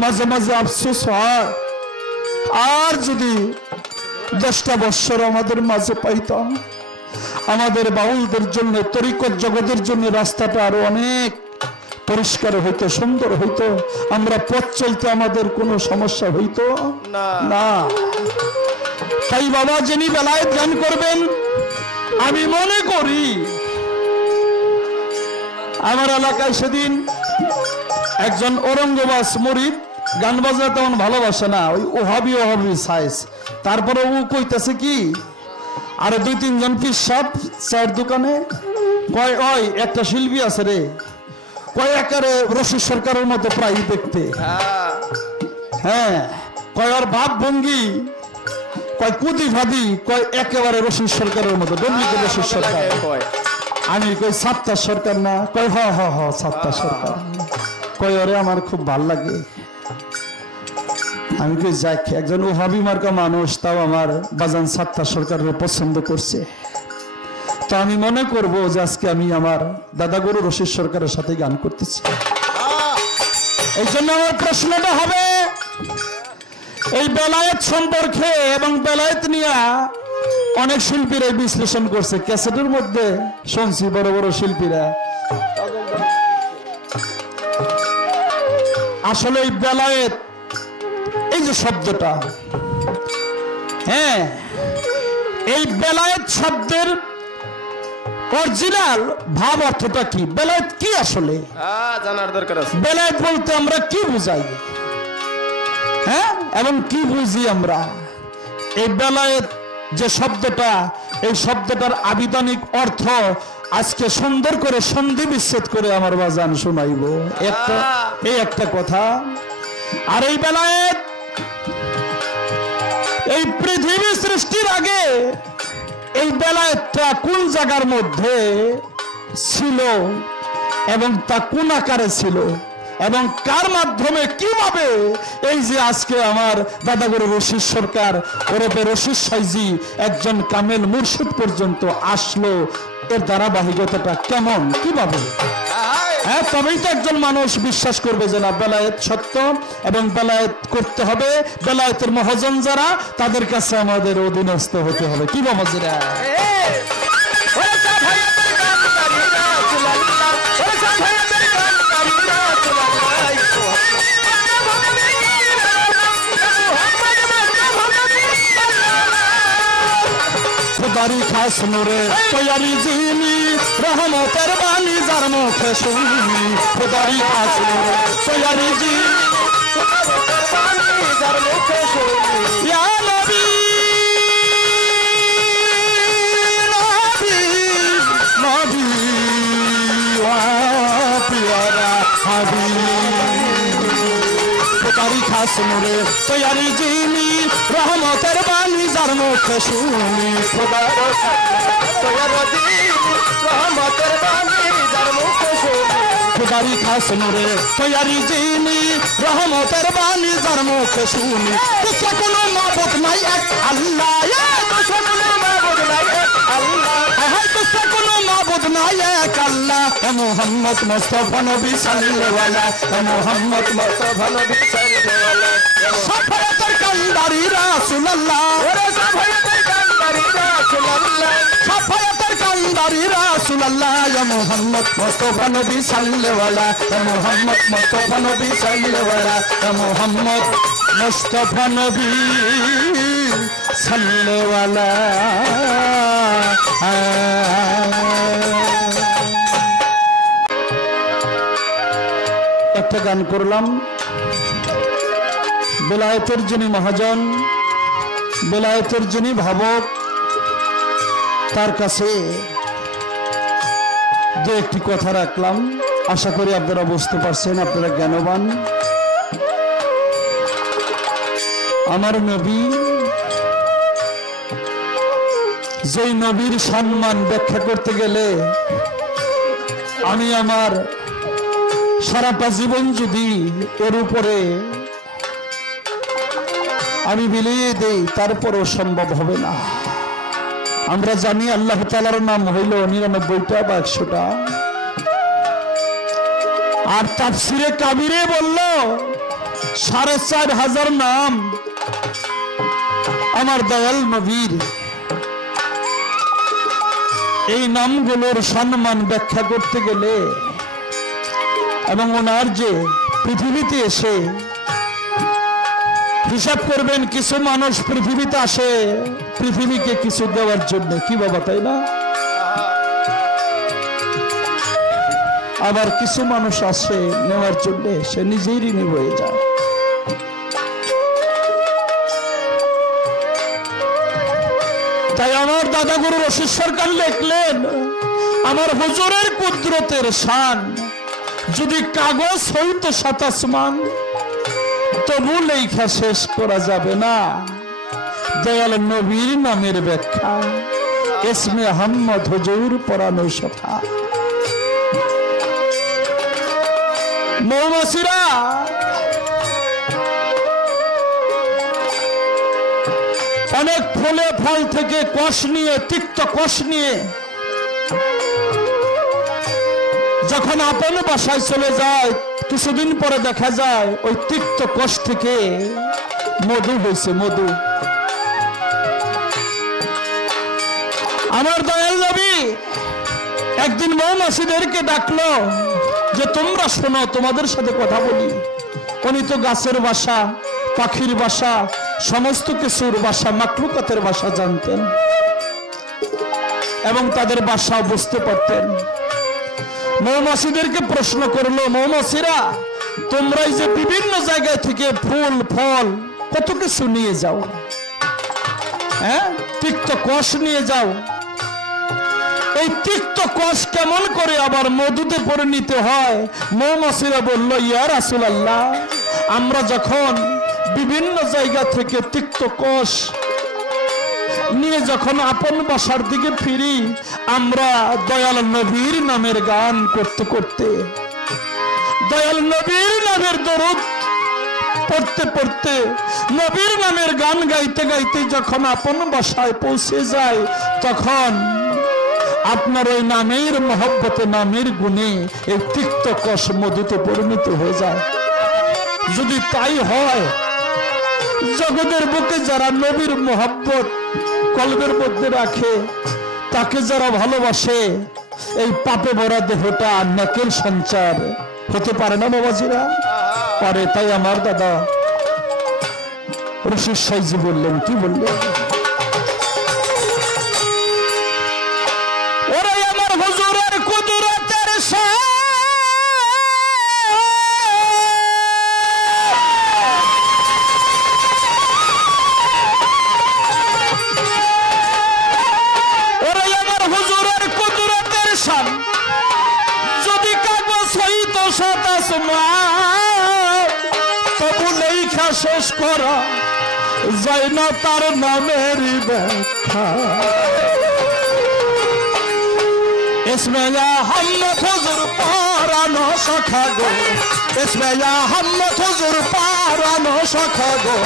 মাঝে মাঝে আফসোস হয়, আর যদি 10টা বৎসর আমাদের মাঝে পাইতাম, আমাদের বাউলদের জন্য, তরিকত জগতের জন্য রাস্তাটা আরো অনেক পরিষ্কার হইতো, সুন্দর হইতো, আমরা পথ চলতে আমাদের কোনো সমস্যা হইতো না। তাই বাবা যিনি বেলায়েত গান করবেন, আমি মনে করি আমার এলাকায় সেদিন একজন ঔরঙ্গবাজ মুরিদ গান বাজনা তেমন ভালোবাসে না, ওই ওহাবি সাইজ, তারপরে ও কইতেছে কি, আর 2-3 জন পিস সব চায়ের দোকানে কয়, ওই একটা শিল্পী আছে রে, কয় একারে রশিদ সরকারের মতো প্রায় দেখতে, হ্যাঁ, কয় আর ভাব ভঙ্গি, কয় কুদি ভাদি, কয় একেবারে রশিদ সরকারের মতো, ডুপ্লিকেট রশিদ সরকার। আমি কই সাত্তার সরকার না? কয় হ হ হ সাত্তার সরকার। কয় ওরে আমার খুব ভাল লাগে। আমি কই যাক, একজন ওহাবি মার্কা মানুষ, তাও আমার বাজান সাত্তার সরকারের পছন্দ করছে, তো আমি মনে করব যে আজকে আমি আমার দাদাগুরু রশিদ সরকারের সাথে গান করতেছি। এই জন্য আমার প্রশ্নটা হবে এই বেলায়েত সম্পর্কে, এবং বেলায়েত নিয়ে অনেক শিল্পীরা বিশ্লেষণ করছে, ক্যাসেটের মধ্যে শুনছি বড় বড় শিল্পীরা। আসলে এই বেলায়েত, এই যে শব্দটা, হ্যাঁ, এই বেলায়েত শব্দের অরিজিনাল ভাব অর্থটা কি, বেলায়েত কি আসলে জানার দরকার আছে। বেলায়েত বলতে আমরা কি বুঝাই, হ্যাঁ, এবং কি বুঝি আমরা? এই বেলায়েত যে শব্দটা, এই শব্দটার আবিধানিক অর্থ আজকে সুন্দর করে সন্ধি বিচ্ছেদ করে আমার বাজান শোনাইব একটা কথা। আর এই বেলায়েত এই পৃথিবী সৃষ্টির আগে এই বেলায়েতটা কোন জায়গার মধ্যে ছিল এবং তা কোন আকারে ছিল এবং কার মাধ্যমে কিভাবে এই যে আজকে আমার দাদাগুরু রশিদ সরকার ওরফে রশিদ সাইজি একজন কামেল মুর্শিদ পর্যন্ত আসলো, এর ধারাবাহিকতাটা কেমন, কিভাবে, হ্যাঁ, তবেই তো একজন মানুষ বিশ্বাস করবে যে না বেলায়েত সত্য এবং বেলায়েত করতে হবে, বেলায়েতের মহাজন যারা তাদের কাছে আমাদের অধীনস্থ হতে হবে। কি বাবাজিরা, খুদারি খাস নূরে তৈয়ারি জিনি রহমতের বাণী যার মুখে শুনি, খুদারি খাস নূরে তৈয়ারি জিনি রহমতের বাণী যার মুখে শুনি, ইয়া নবী নবী নবী ওয়া পিয়ারা হাবিব, খুদারি খাস নূরে তৈয়ারি জিনি রহমতের বাণী যার মুখে শুনি, খুদারি খাস নূরে তৈয়ারি জিনি রহমতের বাণী যার মুখে শুনি, তুসা কোনো মাবুদ নাই এক আল্লাহ, তুসা কোনো মাবুদ নাই এক আল্লাহ, হায় তুসা কোনো মাবুদ নাই এক আল্লাহ, মুহাম্মদ মুস্তাফা নবী সাল্লাল্লাহু আলাইহি, মুহাম্মদ মুস্তাফা নবী সাল্লাল্লাহু আলাইহি, সাফায়াতের কান্দারি রাসূলুল্লাহ, ওরে সাফায়াতের কান্দারি রাসূলুল্লাহ, সাফায়াতের কান্দারি রাসূলুল্লাহ, ইয়া মুহাম্মদ মুস্তাফা নবী সাল্লাল্লাহু আলাইহি, ইয়া মুহাম্মদ মুস্তাফা নবী সাল্লাল্লাহু আলাইহি, ইয়া মুহাম্মদ মুস্তাফা নবী সাল্লাল্লাহু আলাইহি। একটা গান করলাম, বেলায়েতের যিনি মহাজন, বেলায়েতের যিনি ভাবক, তার কাছে দু একটি কথা রাখলাম, আশা করি আপনারা বুঝতে পারছেন, আপনারা জ্ঞানবান। আমার নবী, যেই নবীর সম্মান ব্যাখ্যা করতে গেলে আমি আমার সারাটা জীবন যদি এর উপরে আমি বিলিয়ে দেই তারপরও সম্ভব হবে না। আমরা জানি আল্লাহ তাআলার নাম হইল 99টা বা 100টা, আর তাফসিরে কাবিরে বলল 4,500 নাম আমার দয়াল নবীর। এই নামগুলোর সম্মান ব্যাখ্যা করতে গেলে এবং ওনার যে পৃথিবীতে এসে হিসাব করবেন, কিছু মানুষ পৃথিবীতে আসে পৃথিবীকে কিছু দেওয়ার জন্য, কি বাবা তাই না? আবার কিছু মানুষ আসে নেওয়ার জন্য, সে নিজেই ঋণী হয়ে যায়। তাই আমার দাদা গুরু রশিদ সরকার লিখলেন, আমার হুজুরের কুদরতের শান যদি কাগজ হইতো 7 আসমান, তবু লেখা শেষ করা যাবে না দয়াল নবীর নামের ব্যাখ্যা। ইসমে আহমদ হুজুর পরানো সফা। মৌমাছিরা অনেক ফুলে ফল থেকে কষ নিয়ে, তিক্ত কষ নিয়ে যখন আপন বাসায় চলে যায়, কিছুদিন পরে দেখা যায় ওই তিক্ত কষ থেকে মধু হয়েছে, মধু। আমার দয়াল নবী একদিন মৌমাছিদেরকে ডাকলো যে তোমরা শোনো, তোমাদের সাথে কথা বলি। উনি তো গাছের বাসা, পাখির বাসা, সমস্ত কিছুর বাসা, মাকলুকাতের ভাষা জানতেন এবং তাদের বাসা বুঝতে পারতেন। মৌমাছিদেরকে প্রশ্ন করলো, মৌমাছিরা তোমরা যে বিভিন্ন জায়গা থেকে ফুল ফল কত কিছু নিয়ে যাও, হ্যাঁ, তিক্ত কষ নিয়ে যাও, এই তিক্ত কষ কেমন করে আবার মধুতে পরিণত হয়? মৌমাছিরা বলল, ইয়া রাসূলুল্লাহ, আমরা যখন বিভিন্ন জায়গা থেকে তিক্ত কষ নিয়ে যখন আপন বাসার দিকে ফিরি, আমরা দয়াল নবীর নামের গান করতে করতে, দয়াল নবীর নামের দরুদ পড়তে পড়তে, নবীর নামের গান গাইতে গাইতে যখন আপন বাসায় পৌঁছে যায়, তখন আপনার ওই নামের মহব্বতে, নামের গুণে এই তিক্ত কষ মধুতে পরিণত হয়ে যায়। যদি তাই হয়, জগতের বুকে যারা নবীর মহব্বত কলবের মধ্যে রাখে, তাকে যারা ভালোবাসে, এই পাপে ভরা দেহটা নেকের সঞ্চার হতে পারে না বাবাজিরা? পারে। তাই আমার দাদা রশিদ সাইজি বললেন, কি বললেন? ওরে আমার হুজুরের কুদরতের শান, ওরে আমার হুজুরের কুদরতের শান যদি কাগজ হইতো 7 আসমান, তবু লেখা শেষ করা যায় না তার নামের ব্যাখ্যা। ইসমে আহমদ হুজুর পরানো সখা গো, ইসমে আহমদ হুজুর পরানো সখা গো,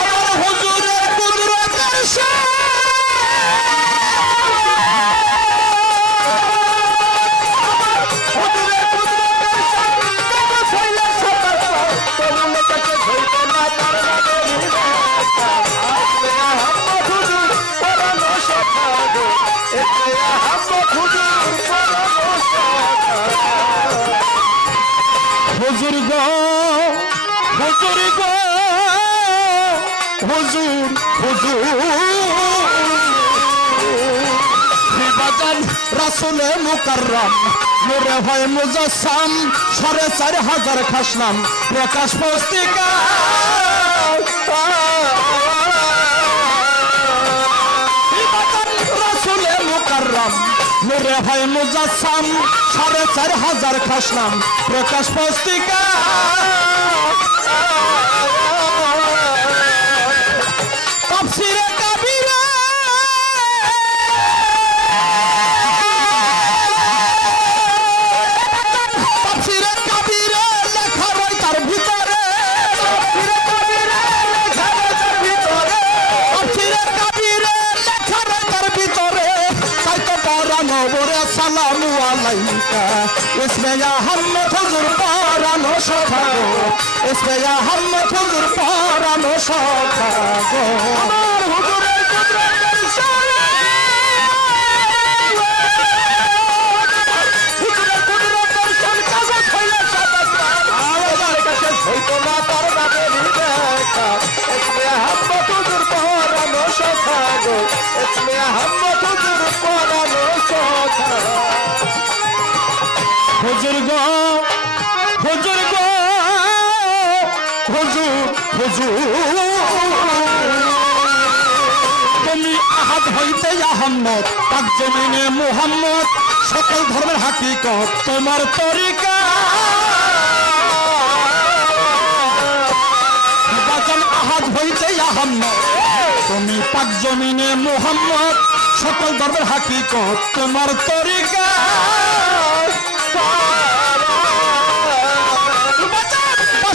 আমার হুজুরের কুদরতের শান, হুজুর গো, হুজুর গো, হুজুর, হুজুর বাজান রাসূলে মুকাররম নূরে হয় মুজাসসাম, 4,500 খাসনাম প্রকাশ পুস্তিকা। রাসূলে মুকাররম নূরে হয় মুজাসসাম, 4,500 খাসনাম প্রকাশ পুস্তিকা। তাফসীরে কাবীরা, তাফসীরে কাবীরা লেখা রয় তার ভিতরে, তাফসীরে কাবীরা লেখা রয় তার ভিতরে, তাফসীরে কাবীরা লেখা রয় তার ভিতরে। তাই তো পরানো বলে সালামু আলাইকা, ইসমে আহমদ হুজুর পরানো সখা গো ইসমে আহমদ হুজুর পরানো সখা গো আমার হুজুরের কুদরতের ইশারা হুজুরের কুদরতের শান কাগজ হইয়া সাদা আওয়াজ কাছে হইতো না তার বাবের দেখা ইসমে আহমদ হুজুর পরানো সখা গো ইসমে আহমদ হুজুর পরানো সখা হুজুর গো হুজুর গো হুজুর হুজুর তুমি আহাদ হইতে আহমদ পাক জমিনে মুহাম্মদ সকল ধর্মের হাকিকত তোমার তরিকা বাজান আহাদ হইতে আহমদ তুমি পাক জমিনে মুহাম্মদ সকল ধর্মের হাকিকত তোমার তরিকা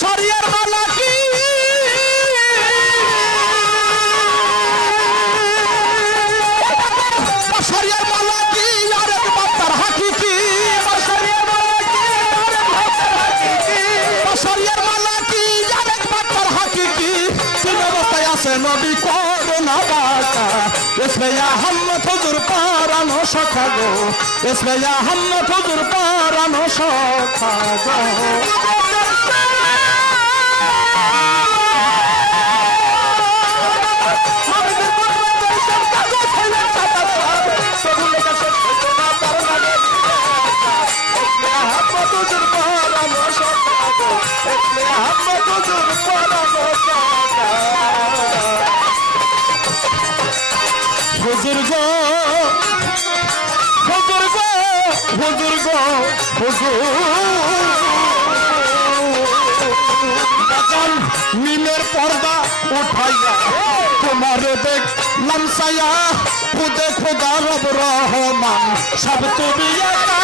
শরিয়ার মালা কি শরিয়ার মালা কি আর এক বাপ্পার হাকিকি শরিয়ার মালা কি আর এক বাপ্পার হাকিকি শরিয়ার মালা কি আর এক বাপ্পার হাকিকি তিন অবস্থায় আছে নবী করোনা বাকা ইসমে আহমদ হুজুর পরানো সখা গো ইসমে আহমদ হুজুর পরানো সখা গো হুজুর গো হুজুর গো হুজুর গো হুজুর বাজান মিমের পর্দা উঠাইয়া তোমার দেখ লামসায়া খুদে খোদা রব রহমান সব তুমি একা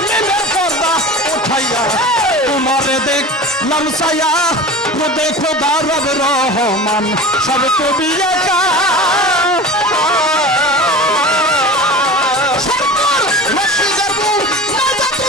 মিমের পর্দা উঠাইয়া তোমার দেখ লামসায়া খুদে খোদা রব রহমান সব তুমি একা সরকার মসজিদের বুক নাজাত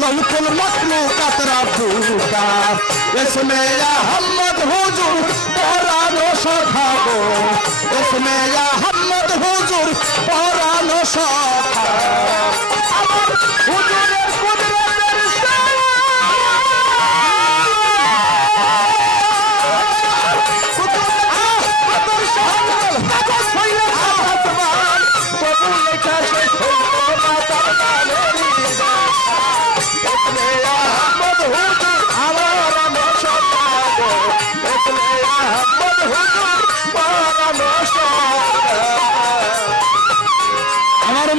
लौकुल मखलूकात रब्बुका इसमें अहमद हुजूर परानो सखा गो इसमें अहमद हुजूर परानो सखा আমার হুজুরের কুদরতের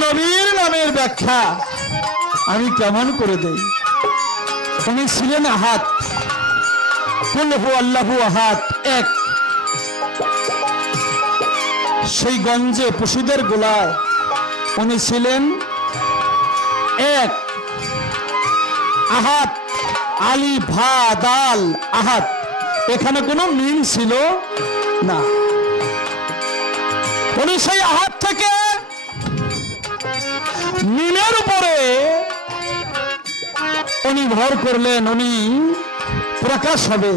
নবীর নামের ব্যাখ্যা আমি কেমন করে দেই উনি ছিলেন আহাদ কুল হু আল্লাহু আহাদ এক সেই গঞ্জে পশুদের গোলায় উনি ছিলেন এক আহাদ আলি ভা দাল আহাদ এখানে কোনো মিম ছিল না উনি সেই আহাদ থেকে মিমের উপরে উনি ভর করলেন উনি প্রকাশ হবে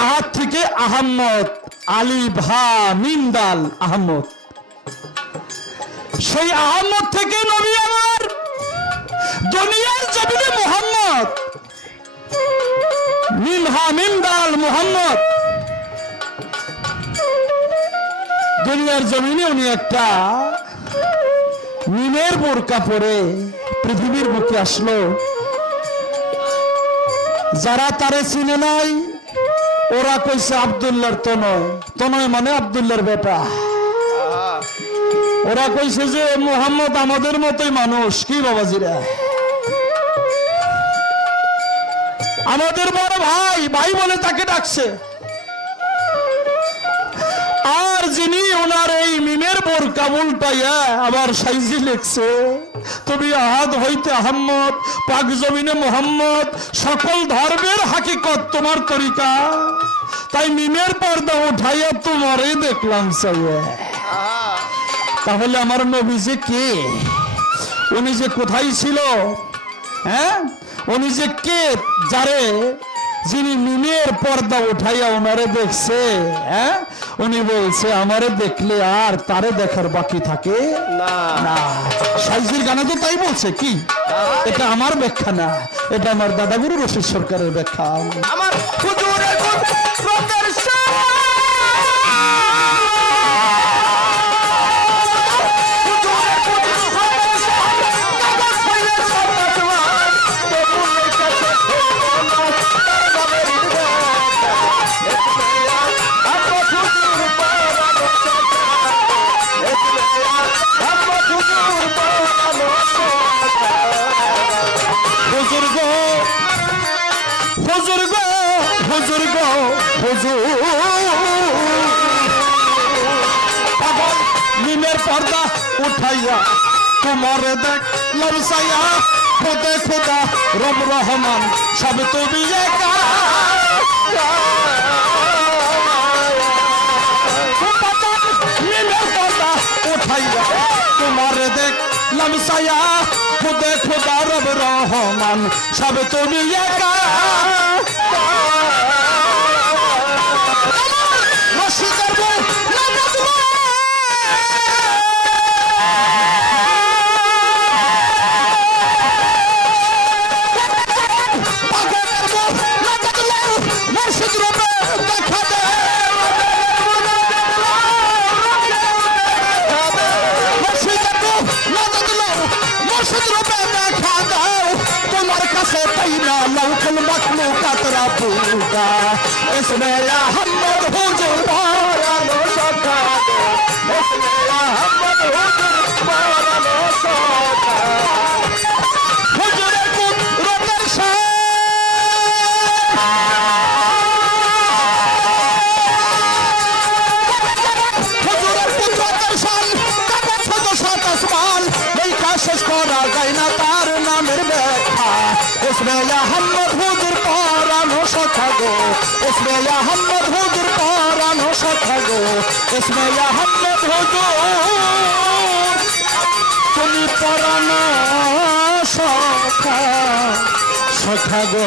আহাদ থেকে আহম্মদ আলি ভা মিম দাল আহম্মদ সেই আহম্মদ থেকে নবী আমার দুনিয়ার জমিনে মুহাম্মদ মিম হা মিম দাল মুহাম্মদ দুনিয়ার জমিনে উনি একটা মিমের বোরকা পরে পৃথিবীর বুকে আসলো যারা তারে চিনে নাই ওরা কইছে আব্দুল্লাহর তনয় মানে আব্দুল্লাহর বেটা ওরা কইছে যে মুহাম্মদ আমাদের মতোই মানুষ কি বাবাজিরা আমাদের বড় ভাই ভাই বলে তাকে ডাকছে। আর যিনি ওনার এই মিমের বোরকা উল্টাইয়া আবার সাইজি লিখছে, তুমি আহাদ হইতে আহম্মদ, পাক জমিনে মোহাম্মদ, সকল ধর্মের হাকিকত তোমার তরিকা, তাই মিমের পর্দা উঠাইয়া তোমারই দেখলাম সাইয়া। তাহলে আমার নবী যে কে, উনি যে কোথায় ছিল, হ্যাঁ উনি যে কে, যারে যিনি মিমের পর্দা উঠাইয়া ওনারে দেখছে, হ্যাঁ উনি বলছে আমারে দেখলে আর তারে দেখার বাকি থাকে না। সাইজির গানে তো তাই বলছে। কি এটা আমার ব্যাখ্যা না, এটা আমার দাদাগুরু রশিদ সরকারের ব্যাখ্যা। আমার হুজুরের মিমের পর্দা উঠাইয়া তোমারে দেখ লমসাইয়া, খোদে খোদা রব রহমান সব তুমি একা। মিমের পর্দা উঠাইয়া তোমারে দেখ লমসাইয়া, খোদে খোদা রব রহমান সব তুমি একা। इसमें अहमद हुजूर पारानो सखा, इसमें अहमद हुजूर पारानो सखा, हुजूर कुदरत शाह, हुजूर कुदरत शान, कबे छोटो सात आसमान, नहीं काशिश करा गई ना तार ना मेरे बैठा, इसमें अहमद हुजूर पारानो सखा गो, इसमें अहमद हुजूर पारानो सखा गो, इसमें अहमद हुजूर तुमी पारानो सखा गो।